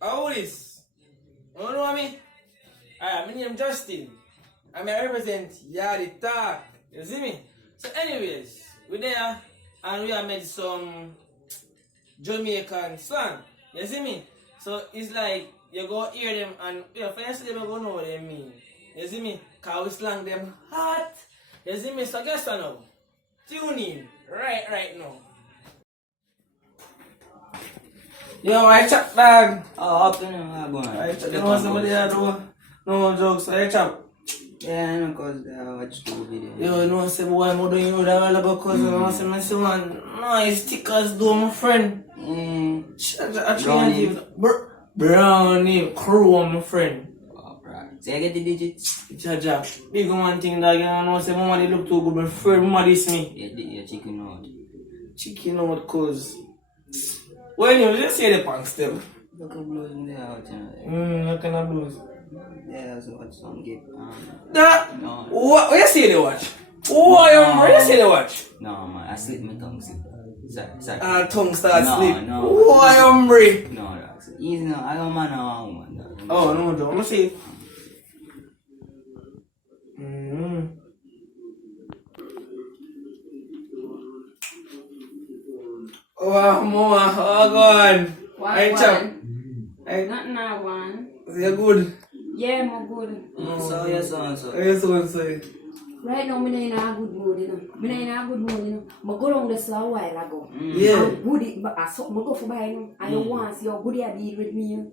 How is? You know me? Alright, my name Justin. I represent Yardy Talk. You see me? So anyways, we're there and we have made some Jamaican slang. You see me? So it's like you go hear them and first them you go know what they mean. You see me? Cause we slang them hot. You see me? So guess what now? Tune in right now. Yo, I chop dog. Oh, up to them, I'm going. I chop. You know somebody that do no jokes, so I chop. Yeah, I know cause I watch the video. Yo, you know say boy I'm doing you that all about cause I want to see one nice stickers do my friend. Brownie crew my friend. Oh, right. So I get the digits. Jaja. Big one thing that you know say mama they look too good, my friend mama this me. Yeah, chicken out. Chicken out cause well you just say the punk still. Look at blues in the out, you know. What kind of blues? Yeah, that's what some get. That? No. What you say the watch? What you say the watch? No, man, I slip my tongue slip. Sorry. Tongue start slip. No. What you No, that's easy now. I don't man or woman. Oh, no, I'm gonna see. Oh, mama, oh God. Hey, chap. Hey, Nothing I want. you're good. Yeah, I'm good. So, yes, so. Yes, one say. Right now, I'm not in a good mood, you know. I'm not in a good mood, you know. I go down this a while ago. Yeah. I'm goody, but I go for buy, you know. I don't want to see how goody I deal with me, you know.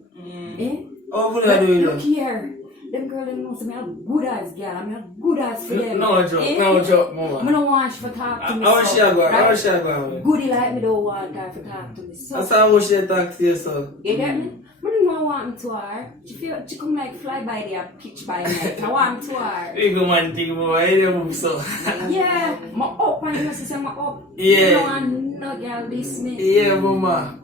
Eh? Oh, what are you doing? Look here. Them girls, them know, say, I'm a good ass girl. I'm a good ass for them. No joke, mama. I don't want you to talk to me. How she going? How she going? Goody like me don't want her to talk to me. So, That's how she talk to you, so. you get me? I don't want me to her. She come like fly by there, pitch by night. I want me to her. Big one thing, boy. I don't move so. Yeah, I'm up and you say I'm up. Yeah. You want no girl this me. Yeah, mama.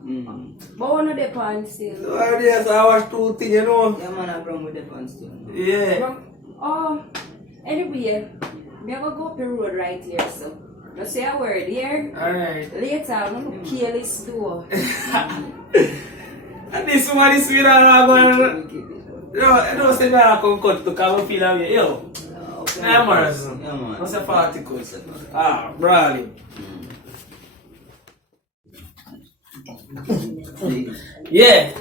But one of the pants still. So I watch two things, you know. Yeah, man, I bring with the pants too. Yeah. Oh, anyway, I'm going to go up the road right here, so. Just say a word here. Alright. Later, I'm going to kill this door. And this one is sweet and I'm going to... I don't say that I come cut to come feel of you. Yo. Yeah, man. Yeah, man. What's a particles? Ah, brawling. Yeah.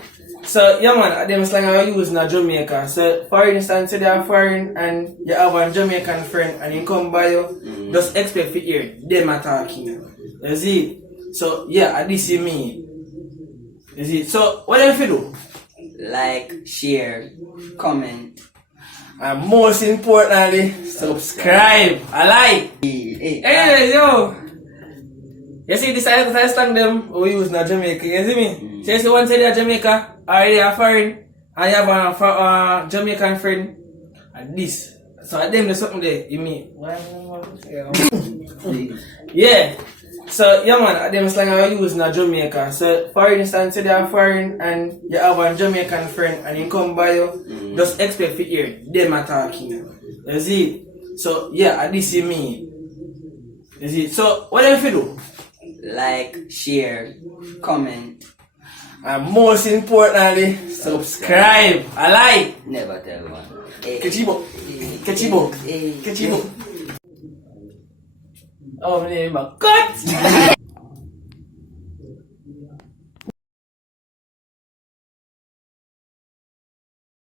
So, yeah, man, them slang I use in Jamaica. So, for instance, say they are foreign and you have a Jamaican friend and you come by you, just expect to hear them attacking you. You see? So, yeah, this is me. You see? So, what do you do? Like, share, comment. And most importantly, subscribe. I like. Hey, yo. You see this I stand them we use in Jamaica, you see me? So you see one side of Jamaica, already a foreign, and you have a Jamaican friend, and this. So them there's something there, you mean? Yeah. So yeah man, them slang I use in Jamaica. So for instance, say they are foreign and you have a Jamaican friend and you come by you, just expect to hear them attacking you. You see? So yeah, this is me. You see? So what do you do? Like, share, comment. And most importantly, subscribe. I like. Never tell one. Kechibo. Oh, my name is Cut.